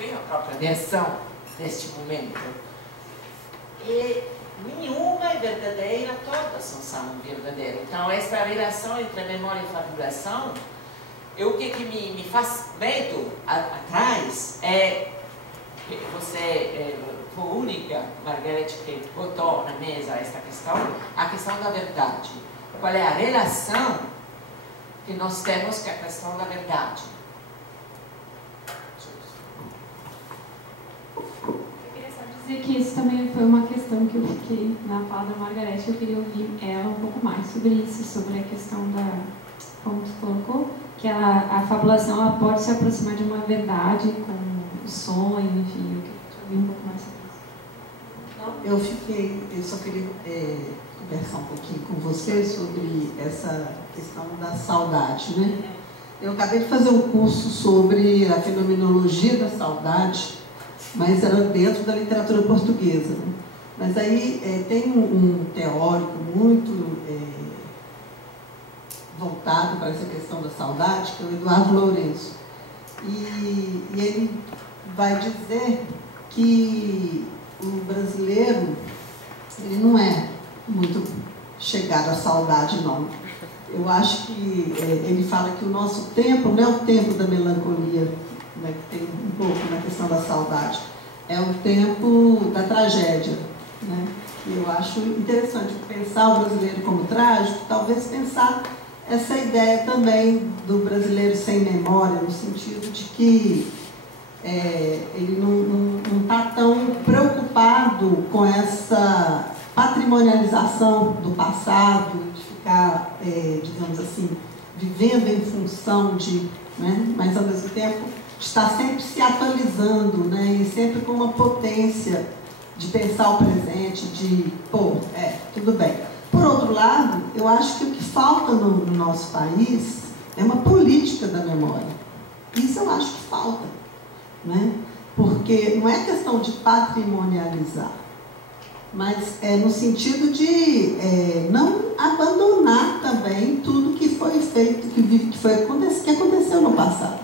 construir a própria versão deste momento. E nenhuma é verdadeira, todas são verdadeiras. Então, esta relação entre memória e fabulação, o que me faz medo atrás é que você foi a única, Margarete, que botou na mesa esta questão, a questão da verdade. Qual é a relação que nós temos com a questão da verdade? Que isso também foi uma questão que eu fiquei na fala da Margarete, eu queria ouvir ela um pouco mais sobre isso, sobre a questão da, como tu colocou, que a fabulação ela pode se aproximar de uma verdade com o sonho, enfim, eu queria ouvir um pouco mais sobre isso. Eu só queria conversar um pouquinho com você sobre essa questão da saudade, né? Eu acabei de fazer um curso sobre a fenomenologia da saudade, mas era dentro da literatura portuguesa. Né? Mas aí tem um teórico muito voltado para essa questão da saudade, que é o Eduardo Lourenço. E ele vai dizer que o brasileiro ele não é muito chegado à saudade, não. Eu acho que ele fala que o nosso tempo não é o tempo da melancolia, né, que tem um pouco na questão da saudade, é o tempo da tragédia, né? E eu acho interessante pensar o brasileiro como trágico, talvez pensar essa ideia também do brasileiro sem memória, no sentido de que ele não está tão preocupado com essa patrimonialização do passado, de ficar, digamos assim, vivendo em função de, né, mas ao mesmo tempo está sempre se atualizando, né, e sempre com uma potência de pensar o presente, de, tudo bem. Por outro lado, eu acho que o que falta no nosso país é uma política da memória. Isso eu acho que falta, né? Porque não é questão de patrimonializar, mas é no sentido de não abandonar também tudo que foi feito, que aconteceu no passado.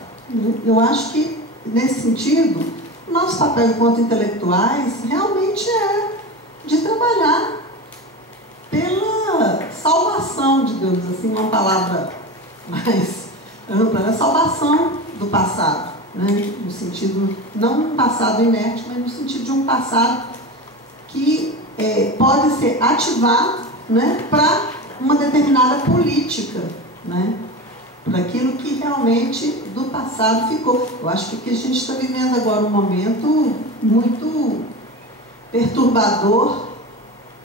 Eu acho que, nesse sentido, o nosso papel enquanto intelectuais realmente é de trabalhar pela salvação, digamos assim, uma palavra mais ampla, a salvação do passado, né? No sentido, não um passado inerte, mas no sentido de um passado que pode ser ativado, né, para uma determinada política, né, para aquilo que realmente do passado ficou. Eu acho que a gente está vivendo agora um momento muito perturbador.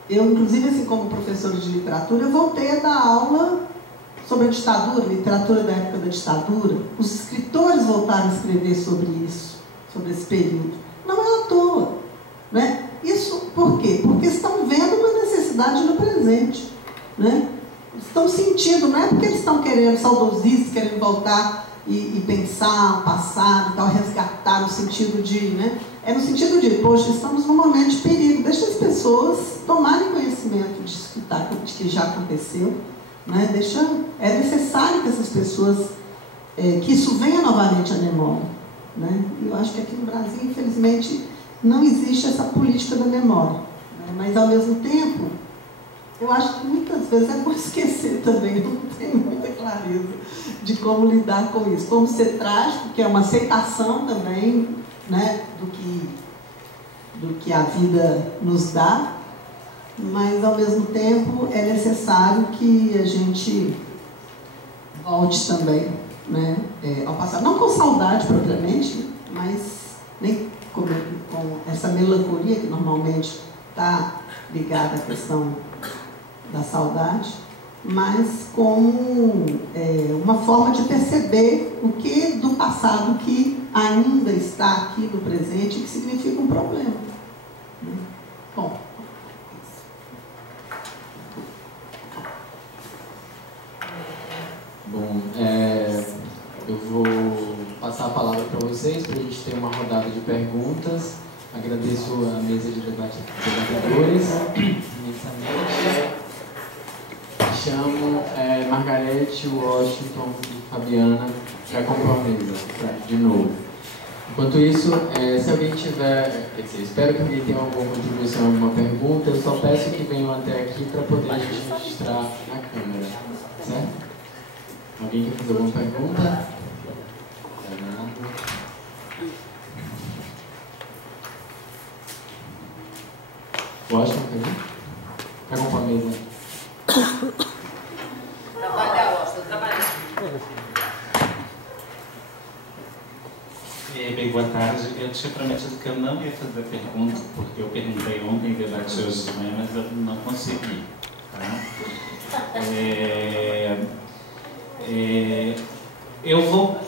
Eu, inclusive, assim como professora de literatura, eu voltei a dar aula sobre a ditadura, literatura da época da ditadura. Os escritores voltaram a escrever sobre isso, sobre esse período. Não é à toa, né? Isso por quê? Porque estão vendo uma necessidade no presente, né? Estão sentindo, não é porque eles estão querendo, saudosistas, querendo voltar e pensar o passado e tal, resgatar no sentido de, né? É no sentido de, poxa, estamos num momento de perigo, deixa as pessoas tomarem conhecimento de que já aconteceu, né? É necessário que essas pessoas, que isso venha novamente à memória, né? E eu acho que aqui no Brasil, infelizmente, não existe essa política da memória, né? Mas, ao mesmo tempo, eu acho que muitas vezes é bom esquecer também, eu não tenho muita clareza de como lidar com isso. Como ser trágico, que é uma aceitação também, né, do que a vida nos dá, mas, ao mesmo tempo, é necessário que a gente volte também, né, ao passado. Não com saudade, propriamente, mas nem com essa melancolia que normalmente está ligada à questão da saudade, mas como uma forma de perceber o que do passado que ainda está aqui no presente e que significa um problema. Bom, eu vou passar a palavra para vocês, para a gente ter uma rodada de perguntas. Agradeço a mesa de debatedores imensamente. Chamo Margarete, Washington e Fabiana para compor a mesa, de novo. Enquanto isso, se alguém tiver, quer dizer, espero que alguém tenha alguma contribuição, alguma pergunta, eu só peço que venham até aqui para poder a gente registrar na câmera, certo? Alguém quer fazer alguma pergunta? Washington, quer vir? Pega uma mesa. Trabalhar, Washington, trabalhar. Bem, boa tarde. Eu tinha prometido que eu não ia fazer pergunta, porque eu perguntei ontem, debati hoje de manhã, mas eu não consegui. Tá? Eu vou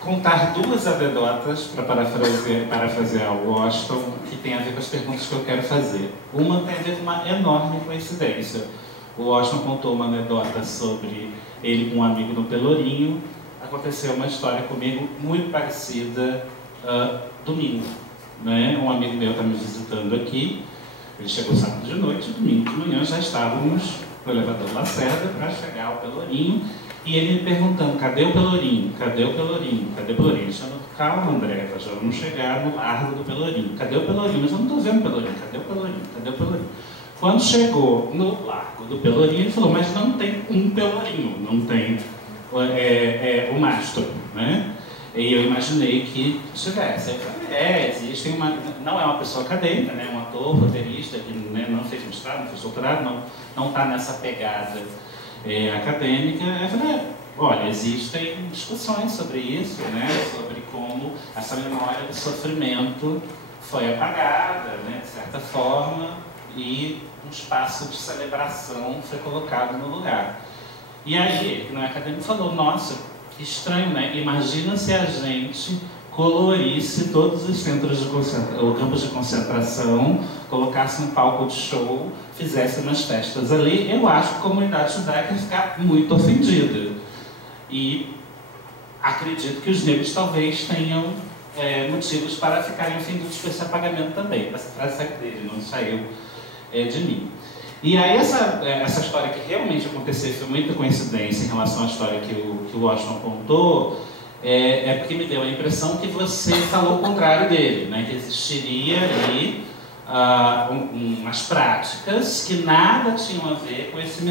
contar duas anedotas para parafrasear o Washington, que tem a ver com as perguntas que eu quero fazer. Uma tem a ver com uma enorme coincidência. O Washington contou uma anedota sobre ele com um amigo no Pelourinho. Aconteceu uma história comigo muito parecida domingo. Né? Um amigo meu está me visitando aqui, ele chegou sábado de noite, domingo de manhã já estávamos no elevador Lacerda para chegar ao Pelourinho, e ele me perguntando, cadê o Pelourinho? Cadê o Pelourinho? Cadê o Pelourinho? Dizendo, calma André, já vamos chegar no Largo do Pelourinho. Cadê o Pelourinho? Mas eu não estou vendo o Pelourinho. Cadê o Pelourinho? Cadê o Pelourinho? Quando chegou no Largo do Pelourinho, ele falou, mas não tem um Pelourinho, não tem o mastro, né? E eu imaginei que tivesse. Existe uma... Não é uma pessoa acadêmica, né? Um ator, roteirista, que né, não fez mestrado, não fez doutorado, não está nessa pegada acadêmica. Eu falei, olha, existem discussões sobre isso, né? Sobre como essa memória do sofrimento foi apagada, né? De certa forma, e um espaço de celebração foi colocado no lugar. E aí, ele, que não é acadêmico, falou, nossa, que estranho, né? Imagina se a gente colorisse todos os centros de concentração, campos de concentração, colocasse um palco de show, fizesse umas festas ali. Eu acho que a comunidade judaica ia ficar muito ofendida. E acredito que os negros talvez tenham motivos para ficarem ofendidos com esse apagamento também. Essa frase é dele, não saiu de mim. E aí essa história que realmente aconteceu foi muita coincidência em relação à história que o Washington contou, porque me deu a impressão que você falou o contrário dele, né? Que existiria ali umas práticas que nada tinham a ver com esse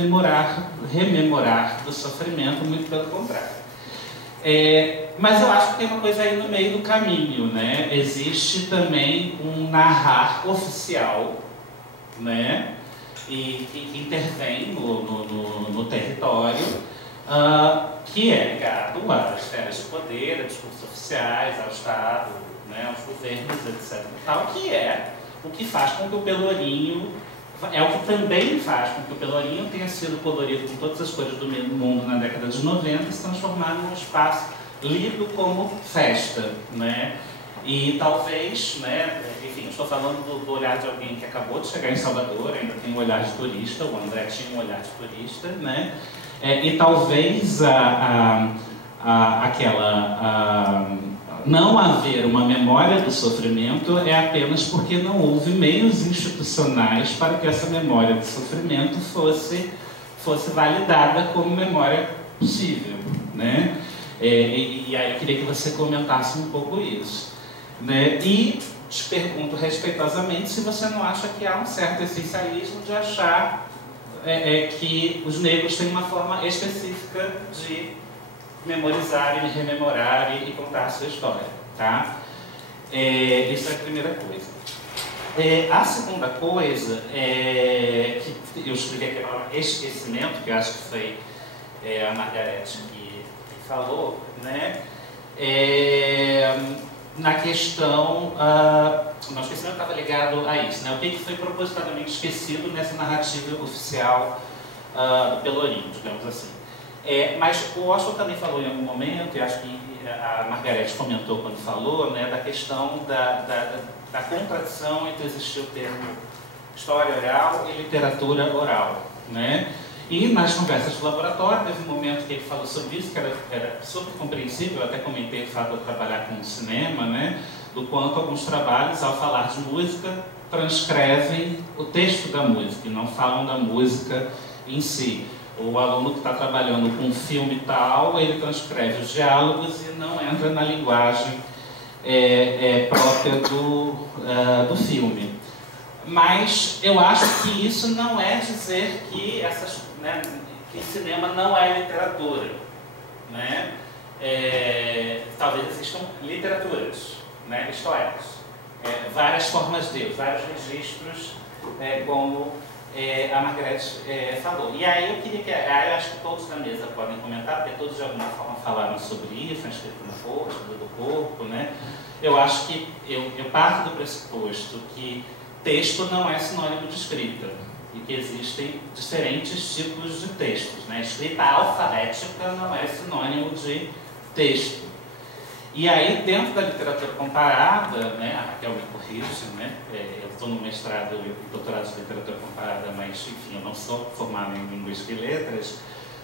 rememorar do sofrimento, muito pelo contrário. Mas eu acho que tem uma coisa aí no meio do caminho, né? Existe também um narrar oficial, né? E que intervém no território, que é ligado às esferas de poder, a discursos oficiais, ao Estado, né, aos governos, etc. Tal, que é o que faz com que o Pelourinho, é o que também faz com que o Pelourinho tenha sido colorido com todas as cores do mundo na década de 90 e se transformar num espaço lido como festa, né? E talvez, né, enfim, estou falando do olhar de alguém que acabou de chegar em Salvador, ainda tem um olhar de turista, o André tinha um olhar de turista, né? E talvez não haver uma memória do sofrimento é apenas porque não houve meios institucionais para que essa memória do sofrimento fosse validada como memória possível, né? E aí eu queria que você comentasse um pouco isso. Né? E te pergunto respeitosamente se você não acha que há um certo essencialismo de achar que os negros têm uma forma específica de memorizar e rememorar e contar a sua história, tá? Isso é a primeira coisa. A segunda coisa que eu escrevi aqui, a palavra esquecimento, que eu acho que foi a Margarete que falou, né? Na questão, o esquecimento estava ligado a isso, né? O que foi propositadamente esquecido nessa narrativa oficial do Pelourinho, digamos assim. Mas o Washington também falou em algum momento, e acho que a Margarete comentou quando falou, né, da questão da contradição entre existir o termo história oral e literatura oral, né? E nas conversas de laboratório, teve um momento que ele falou sobre isso, que era super compreensível, eu até comentei o fato de eu trabalhar com cinema, né? Do quanto alguns trabalhos, ao falar de música, transcrevem o texto da música, e não falam da música em si. O aluno que está trabalhando com um filme tal, ele transcreve os diálogos e não entra na linguagem própria do filme. Mas eu acho que isso não é dizer que, que cinema não é literatura, né? Talvez existam literaturas, né? Isto é, várias formas de Deus, vários registros, como a Margarete falou. E aí eu queria que, eu acho que todos da mesa podem comentar, porque todos de alguma forma falaram sobre isso, escrito no corpo, do corpo, né? Eu acho que eu parto do pressuposto que texto não é sinônimo de escrita e que existem diferentes tipos de textos, né? Escrita alfabética não é sinônimo de texto. E aí, dentro da literatura comparada, né, a Raquel me corrige, né, eu estou no mestrado e doutorado de literatura comparada, mas, enfim, eu não sou formado em linguística e letras.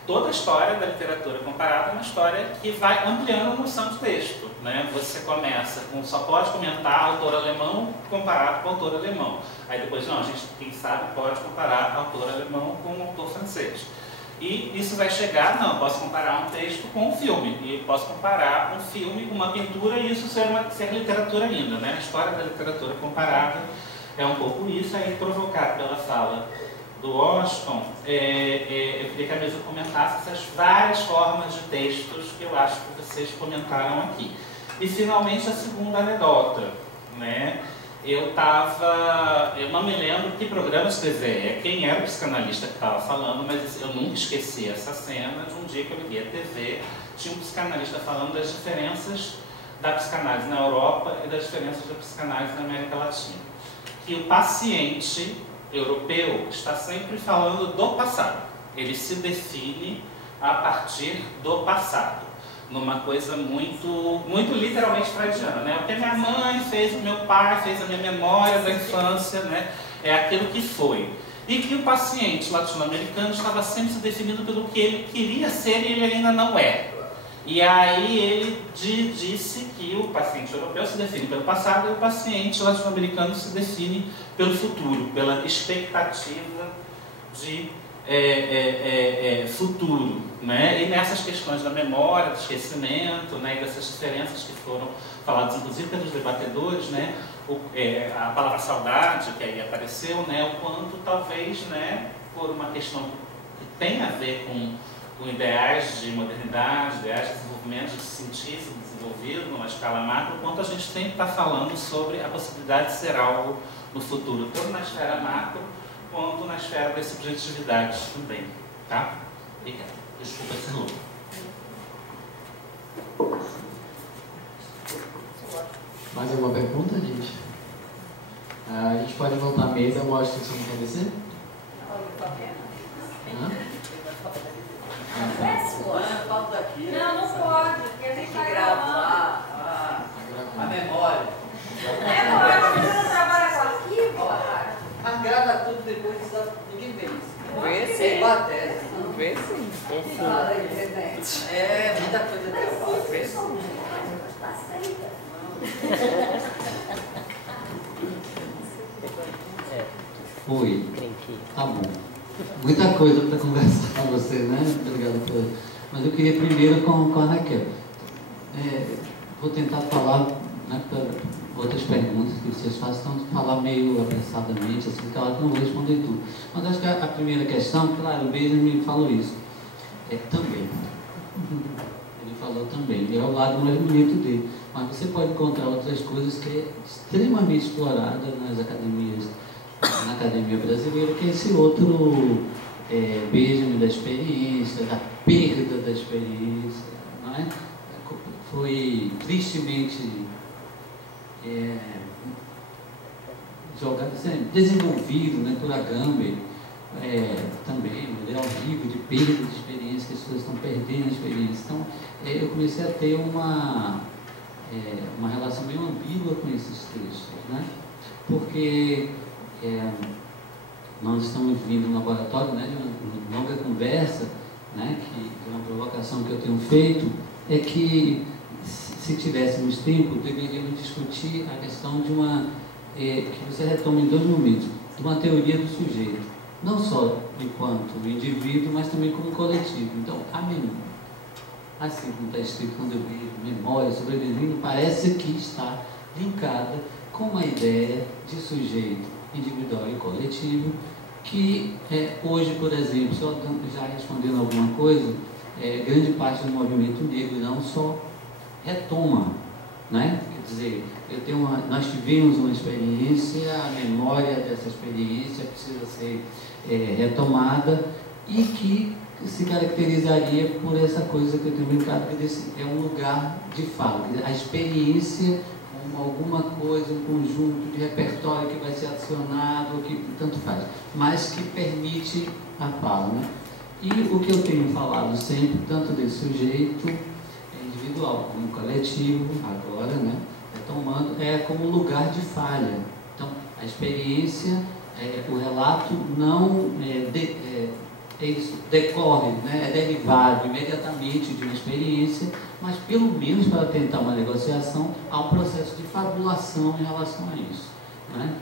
Toda a história da literatura comparada é uma história que vai ampliando a noção de texto, né? Você começa com, só pode comentar autor alemão comparado com autor alemão. Aí depois, não, a gente, quem sabe, pode comparar autor alemão com autor francês. E isso vai chegar, não, posso comparar um texto com um filme, e posso comparar um filme com uma pintura e isso ser literatura ainda, né? A história da literatura comparada é um pouco isso, aí provocado pela fala do Washington, eu queria que a mesa comentasse essas várias formas de textos que eu acho que vocês comentaram aqui. E finalmente a segunda anedota, né? Eu não me lembro que programa escrever, quem era o psicanalista que estava falando, mas eu nunca esqueci essa cena de um dia que eu liguei a TV, tinha um psicanalista falando das diferenças da psicanálise na Europa e das diferenças da psicanálise na América Latina. Que o paciente europeu está sempre falando do passado, ele se define a partir do passado. Numa coisa muito literalmente freudiana, né? O que a minha mãe fez, o meu pai fez, a minha memória da infância, né? É aquilo que foi. E que o paciente latino-americano estava sempre se definindo pelo que ele queria ser e ele ainda não é. E aí ele disse que o paciente europeu se define pelo passado e o paciente latino-americano se define pelo futuro, pela expectativa de futuro, né? E nessas questões da memória, do esquecimento, né? E dessas diferenças que foram faladas inclusive pelos debatedores, né? A palavra saudade que aí apareceu, né? O quanto talvez, né? Por uma questão que tem a ver com ideais de modernidade, ideais de desenvolvimento, de se sentir desenvolvido numa escala macro, o quanto a gente tem que estar falando sobre a possibilidade de ser algo no futuro, tanto na esfera macro quanto na esfera das subjetividades também, tá? Obrigado. Desculpa esse louco. Mais alguma pergunta, gente? A gente pode voltar à mesa, mostra se não quer descer? Não, não pode, porque a gente vai gravar a memória. Você trabalha com arquivo? Mas grava tudo depois, ninguém vê isso. Vê sim. Vê sim. Muita coisa gravada. Vê sim. Oi, tá bom. Muita coisa para conversar com você, né? Obrigado por... Mas eu queria primeiro com a Raquel. Vou tentar falar, né, para outras perguntas que vocês façam, então falar meio apressadamente, assim, claro que não vou responder tudo. Mas acho que a primeira questão, claro, o Benjamin falou isso. Também. Ele falou também. É o lado mais bonito dele. Mas você pode encontrar outras coisas que é extremamente explorada nas academias, na academia brasileira, que é esse outro Benjamin da experiência, da perda da experiência, não é? Foi tristemente jogado, desenvolvido, né, por Agamben, também, um modelo horrível de perda de experiência, que as pessoas estão perdendo a experiência. Então, eu comecei a ter uma relação meio ambígua com esses textos, né? Porque nós estamos vindo no laboratório, né, de uma longa conversa, né, que é uma provocação que eu tenho feito, é que se tivéssemos tempo, deveríamos discutir a questão de que você retoma em dois momentos, de uma teoria do sujeito, não só enquanto indivíduo, mas também como coletivo. Então, a memória. assim como está escrito, quando eu vejo memória sobrevivindo, parece que está linkada com uma ideia de sujeito individual e coletivo, que hoje, por exemplo, só já respondendo alguma coisa, grande parte do movimento negro não só retoma, né? Quer dizer, nós tivemos uma experiência, a memória dessa experiência precisa ser retomada e que se caracterizaria por essa coisa que eu tenho brincado, que é um lugar de fala, a experiência como alguma coisa, um conjunto de repertório que vai ser adicionado, que tanto faz, mas que permite a fala, né? E o que eu tenho falado sempre, tanto desse sujeito individual como coletivo, agora, né, retomando, como lugar de falha. Então, a experiência, o relato não isso decorre, né, é derivado imediatamente de uma experiência, mas pelo menos para tentar uma negociação, há um processo de fabulação em relação a isso, né?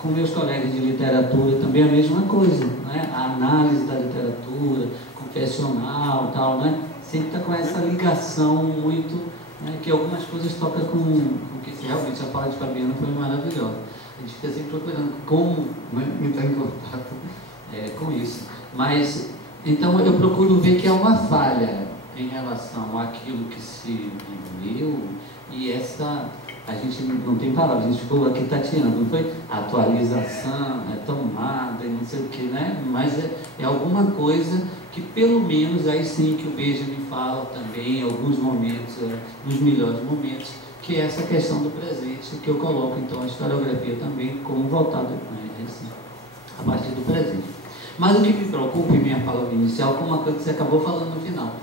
Com meus colegas de literatura também é a mesma coisa, né? A análise da literatura, confessional, tal, né? Sempre está com essa ligação muito, né, que algumas coisas tocam com que realmente a fala de Fabiano foi maravilhosa. A gente fica sempre procurando como, né, entrar em contato com isso. Mas, então, eu procuro ver que há uma falha em relação àquilo que se viveu, e a gente não tem palavras, a gente ficou aqui tateando, não foi? Atualização, retomada, não sei o que, né? Mas é alguma coisa que, pelo menos, aí sim que o Benjamin fala também, em alguns momentos, nos melhores momentos, que é essa questão do presente, que eu coloco, então, a historiografia também como voltada a partir do presente. Mas o que me preocupa em minha palavra inicial, como uma coisa que você acabou falando no final,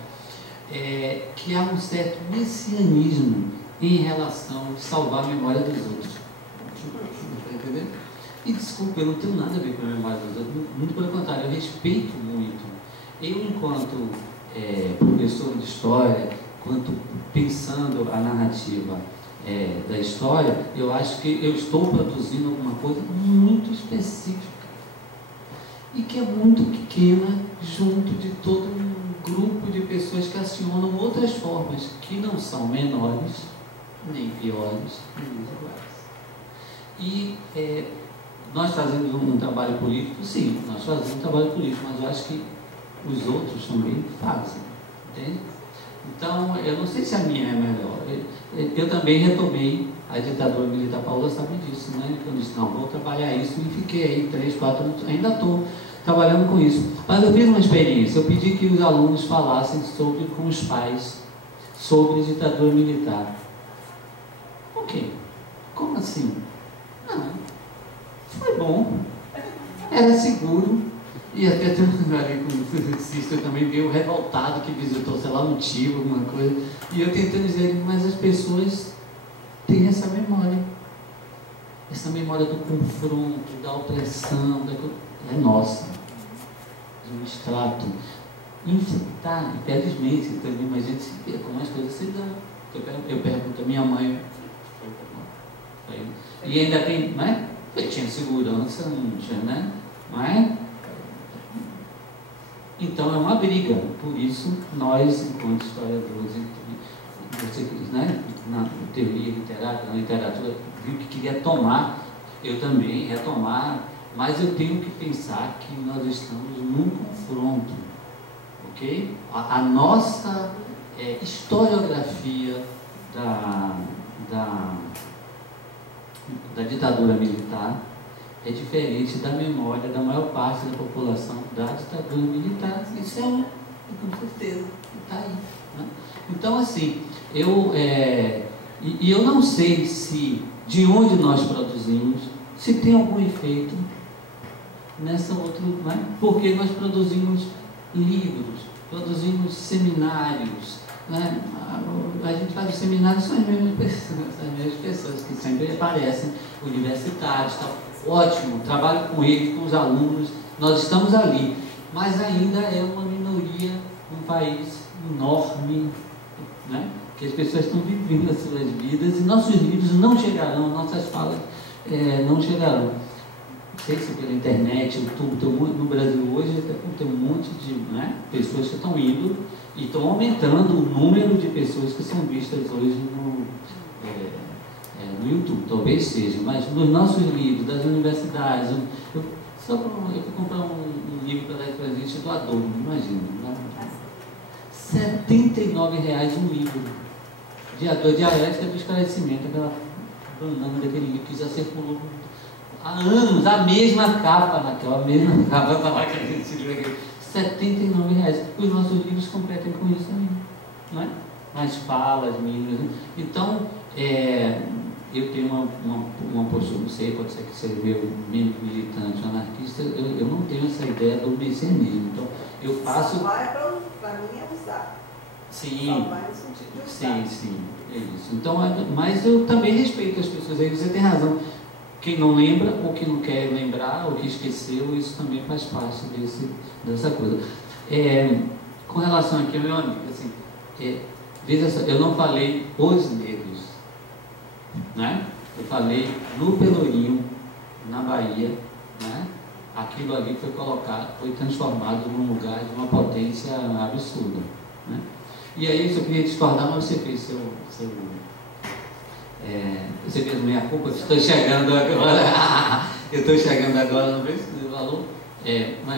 é que há um certo messianismo em relação a salvar a memória dos outros. Está entendendo? E desculpa, eu não tenho nada a ver com a memória dos outros, muito pelo contrário, eu respeito muito. Eu, enquanto professor de história, enquanto pensando a narrativa da história, eu acho que eu estou produzindo alguma coisa muito específica e que é muito pequena junto de todo um grupo de pessoas que acionam outras formas que não são menores, nem piores, nem iguais. E nós fazemos um trabalho político, sim, nós fazemos um trabalho político, mas eu acho que os outros também fazem, entende? Então, eu não sei se a minha é melhor. Eu também retomei a ditadura militar, Paula sabe disso, né? Eu disse, não, vou trabalhar isso, e fiquei aí 3, 4 anos, ainda estou trabalhando com isso. Mas eu fiz uma experiência, eu pedi que os alunos falassem com os pais sobre ditadura militar. Ok, como assim? Não, foi bom, era seguro, e até tem um ali com o físico também veio revoltado que visitou, sei lá, um tio, alguma coisa, e eu tentando dizer, mas as pessoas têm essa memória do confronto, da opressão, é nossa, de um extrato. Infectar, infelizmente, também, mas a gente se vê como as coisas se dão. Eu pergunto a minha mãe, e ainda tem, né? Tinha segurança, não tinha, né? Não é? Então é uma briga, por isso nós, enquanto historiadores, né, na teoria literária, na literatura, viu que queria tomar, eu também retomar, mas eu tenho que pensar que nós estamos num confronto, ok? A nossa historiografia da ditadura militar é diferente da memória da maior parte da população da ditadura militar. Isso é com certeza, está aí, né? Então, assim, eu não sei se de onde nós produzimos, se tem algum efeito nessa outra, né? Porque nós produzimos livros, produzimos seminários, né? A gente faz os seminários, são as mesmas pessoas que sempre aparecem, universitários, tal. Ótimo, trabalho com eles, com os alunos, nós estamos ali, mas ainda é uma minoria, um país enorme, né? Que as pessoas estão vivendo as suas vidas e nossos livros não chegarão, nossas falas não chegarão. não sei se pela internet, YouTube, no Brasil hoje tem um monte de, né, pessoas que estão indo e estão aumentando o número de pessoas que são vistas hoje no YouTube, talvez seja, mas nos nossos livros, das universidades, eu fui comprar um livro para dar de presente do Adorno, imagina, R$79 um livro de dialética do esclarecimento, aquela banana daquele livro que já circulou há anos, a mesma capa naquela mesma capa lá que a gente viu aqui, R$79. Os nossos livros competem com isso também, não é? Mais falas, mínimos. Então, eu tenho uma postura, não sei, pode ser que seja meio militante, anarquista, eu não tenho essa ideia do messianismo. Então, eu faço. Salvar para mim é usar. Sim. Salvar no sentido de usar. Sim, é isso. Então, mas eu também respeito as pessoas, aí você tem razão. Quem não lembra, ou que não quer lembrar, ou que esqueceu, isso também faz parte dessa coisa. Com relação aqui, meu amigo, assim, veja só, eu não falei os negros, né? Eu falei no Pelourinho, na Bahia, né? Aquilo ali foi colocado, foi transformado num lugar de uma potência absurda, né? E aí eu só queria discordar, mas você fez você fez minha culpa, estou chegando agora, eu estou chegando agora, não precisa de valor.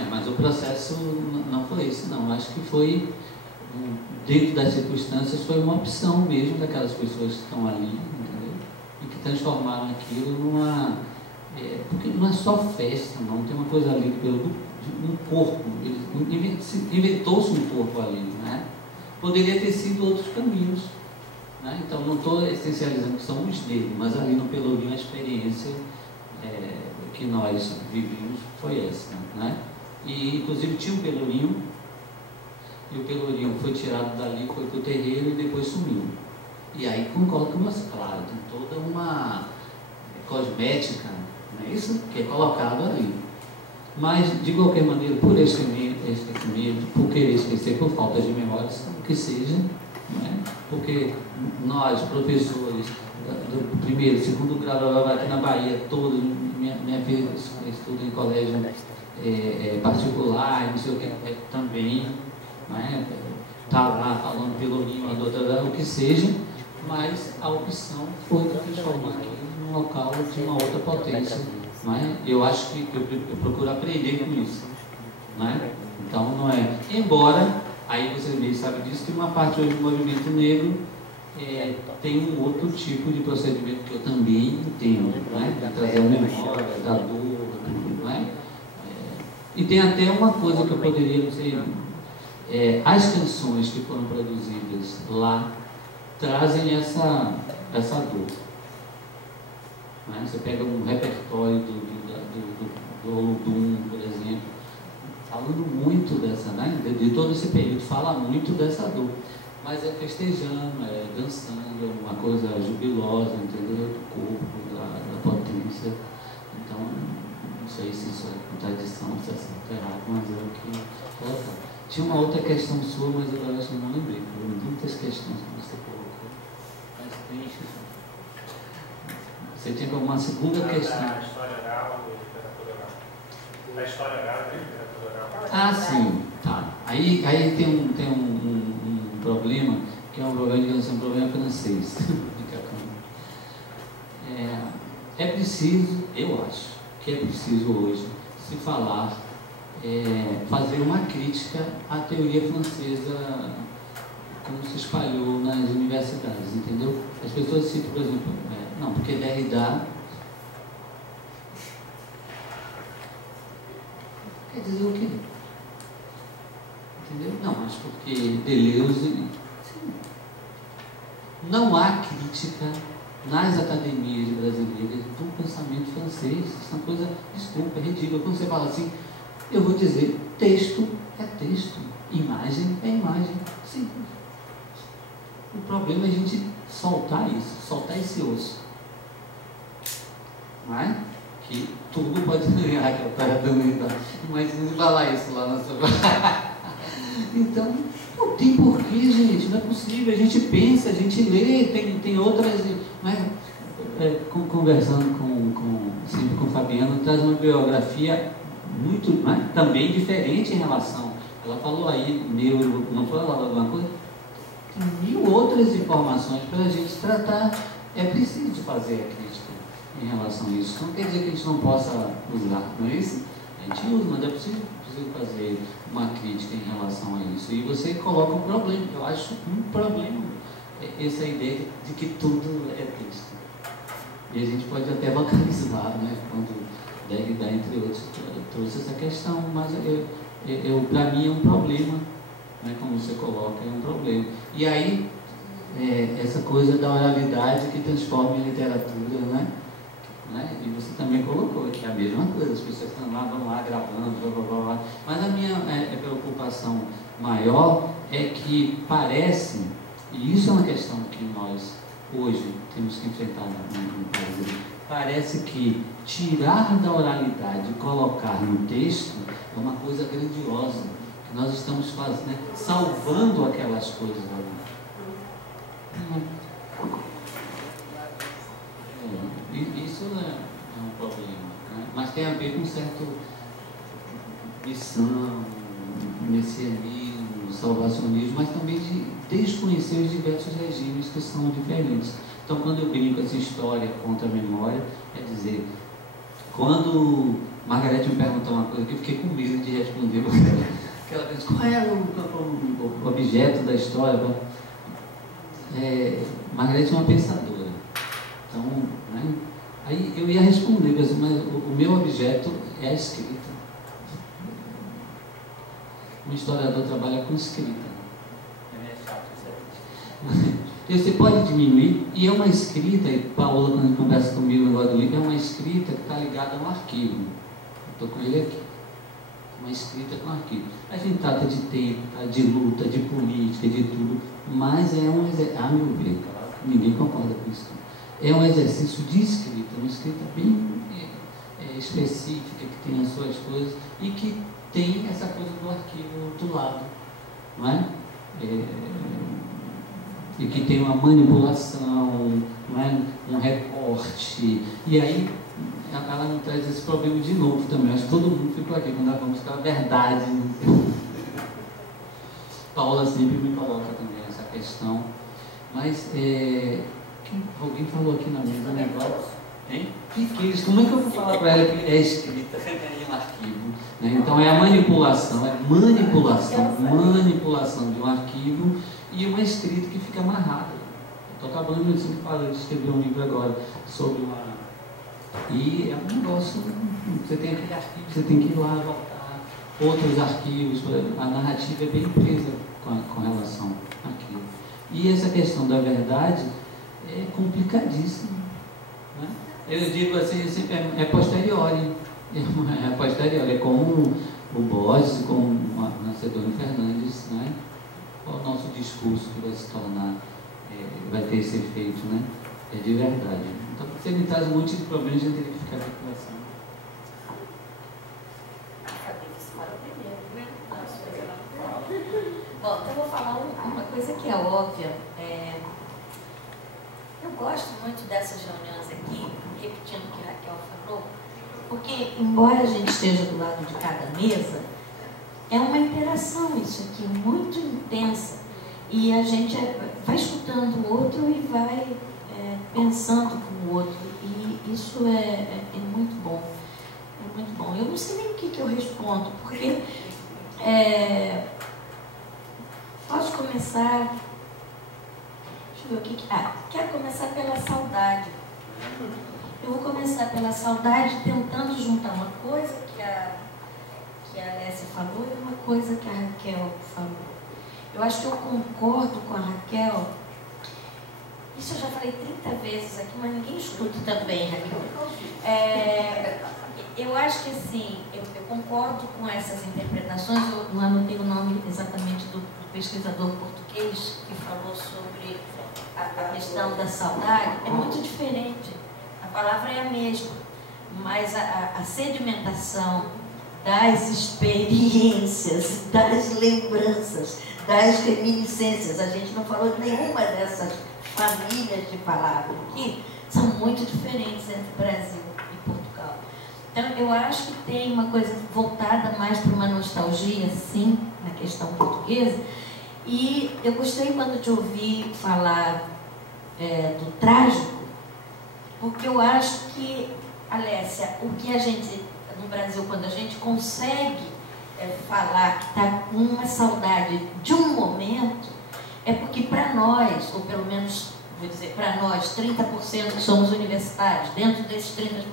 Mas o processo não foi esse, não. Acho que foi, dentro das circunstâncias, foi uma opção mesmo daquelas pessoas que estão ali, entendeu? E que transformaram aquilo numa. Porque não é só festa, não, tem uma coisa ali um corpo, inventou-se um corpo ali, né? Poderia ter sido outros caminhos. Né? Então, não estou essencializando que são os deles, mas ali no Pelourinho a experiência que nós vivimos foi essa. Né? E, inclusive, tinha um Pelourinho, e o Pelourinho foi tirado dali, foi para o terreiro e depois sumiu. E aí coloca umas, claro, tem toda uma cosmética, não é isso? Que é colocado ali. Mas, de qualquer maneira, por esquecimento, por querer esquecer, por falta de memória, o que seja, não é? Porque nós, professores do primeiro, segundo grau aqui na Bahia, todos, minha filha estuda em colégio particular, não sei o que, também, não é? Está lá falando Pelourinho, a doutora, o que seja, mas a opção foi transformar aqui num local de uma outra potência. Não é? Eu acho que eu procuro aprender com isso. Não é? Então, não é. Embora, aí você mesmo sabe disso, que uma parte hoje do movimento negro tem um outro tipo de procedimento que eu também entendo, não é? De trazer a memória, da dor, não é? E tem até uma coisa que eu poderia, não sei, as canções que foram produzidas lá trazem essa dor. Você pega um repertório do Olodum, por exemplo, falando muito dessa, né? De todo esse período, fala muito dessa dor, mas é festejando, é dançando, é uma coisa jubilosa, entendeu? Do corpo, da potência. Então, não sei se isso é contradição, se é certo ou errado, mas é o que colocar. Tinha uma outra questão sua, mas eu acho que não lembrei, foram muitas questões que você colocou. Mas tem Você tinha alguma segunda questão? Da história oral e literatura oral. Da história oral e literatura oral. Ah, sim. Tá. Aí tem um problema, que é um problema, digamos assim, um problema francês. É preciso, eu acho, que é preciso hoje se falar, fazer uma crítica à teoria francesa como se espalhou nas universidades, entendeu? As pessoas citam, por exemplo, não, porque Derrida quer dizer o quê? Entendeu? Não, mas porque Deleuze... Não há crítica nas academias brasileiras do pensamento francês. Isso é uma coisa, desculpa, é ridícula. Quando você fala assim, eu vou dizer, texto é texto, imagem é imagem. Simples. O problema é a gente soltar isso, soltar esse osso. Não é? Que tudo pode ganhar, que eu estava dando, mas não falar isso lá na sua. Então, não tem porquê, gente, não é possível. A gente pensa, a gente lê, tem outras. Mas, conversando com sempre com Fabiana, traz uma biografia muito, né, também diferente em relação. Ela falou aí, não foi ela alguma coisa? Tem 1000 outras informações para a gente tratar. É preciso fazer a crítica em relação a isso. Não quer dizer que a gente não possa usar, não é isso? A gente usa, mas é preciso fazer uma crítica em relação a isso. E você coloca um problema. Eu acho um problema essa ideia de que tudo é texto. E a gente pode até localizar, né? Quando Derrida, entre outros, trouxe essa questão, mas para mim é um problema, né? Como você coloca, é um problema. E aí, essa coisa da oralidade que transforma em literatura, né? E você também colocou que é a mesma coisa, as pessoas estão lá, vão lá gravando, blá, blá, blá, blá. Mas a minha preocupação maior é que parece, e isso é uma questão que nós hoje temos que enfrentar no Brasil, parece que tirar da oralidade e colocar no texto é uma coisa grandiosa, que nós estamos fazendo, né? Salvando aquelas coisas ali. Isso é um problema, né? Mas tem a ver com certo missão, messianismo, salvacionismo, mas também de desconhecer os diversos regimes que são diferentes. Então, quando eu brinco essa história contra a memória, é dizer, quando Margarete me perguntou uma coisa que eu fiquei com medo de responder, que ela disse, qual é o objeto da história? Margarete é uma pensadora. Então, né? Aí eu ia responder, mas o meu objeto é a escrita. Um historiador trabalha com escrita. É chato, certo? Você pode diminuir, e é uma escrita, e Paola, quando conversa comigo agora do livro, é uma escrita que está ligada a um arquivo. Estou com ele aqui. Uma escrita com arquivo. A gente trata de tempo, de luta, de política, de tudo, mas é um exercício, a meu ver, claro, ninguém concorda com isso. É um exercício de escrita, uma escrita bem específica, que tem as suas coisas e que tem essa coisa do arquivo do lado, não é? E que tem uma manipulação, não é? Um recorte, e aí ela não traz esse problema de novo também. Acho que todo mundo ficou aqui quando nós vamos buscar a verdade. Paola sempre me coloca também essa questão, mas alguém falou aqui na mesa um negócio, hein? Como é que eu vou falar para ela que é escrita em um arquivo? Né? Então é a manipulação de um arquivo e uma escrita que fica amarrada. Estou acabando de escrever um livro agora sobre uma... E é um negócio, você tem aquele arquivo, você tem que ir lá, voltar, outros arquivos, a narrativa é bem presa com relação àquilo. E essa questão da verdade é complicadíssima, né? Eu digo assim, é posteriori, é como o Borges, como o Macedônio Fernandes, né? Qual o nosso discurso que vai se tornar, vai ter esse efeito, né? É de verdade. Então, você me traz um monte de problemas, a gente tem que ficar aqui conversando. Bom, então eu vou falar uma coisa que é óbvia. Eu gosto muito dessas reuniões aqui, repetindo o que a Raquel falou, porque, embora a gente esteja do lado de cada mesa, é uma interação isso aqui, muito intensa. E a gente vai escutando o outro e vai pensando com o outro. E isso é muito bom. É muito bom. Eu não sei nem o que eu respondo, porque pode começar... Deixa eu ver o que... quero começar pela saudade. Eu vou começar pela saudade tentando juntar uma coisa que a Alessia falou e uma coisa que a Raquel falou. Eu acho que eu concordo com a Raquel. Isso eu já falei 30 vezes aqui, mas ninguém escuta também, Raquel. Eu acho que assim, eu concordo com essas interpretações. Eu não anotei o nome exatamente do pesquisador português que falou sobre a questão da saudade. É muito diferente. A palavra é a mesma, mas a sedimentação das experiências, das lembranças, das reminiscências, a gente não falou de nenhuma dessas famílias de palavras aqui, são muito diferentes entre Brasil e Portugal. Então, eu acho que tem uma coisa voltada mais para uma nostalgia, sim, na questão portuguesa. E eu gostei quando te ouvi falar do trágico, porque eu acho que, Alessia, o que a gente, no Brasil, quando a gente consegue falar que está com uma saudade de um momento, é porque para nós, ou pelo menos, vou dizer, para nós, 30% que somos universitários, dentro desses 30%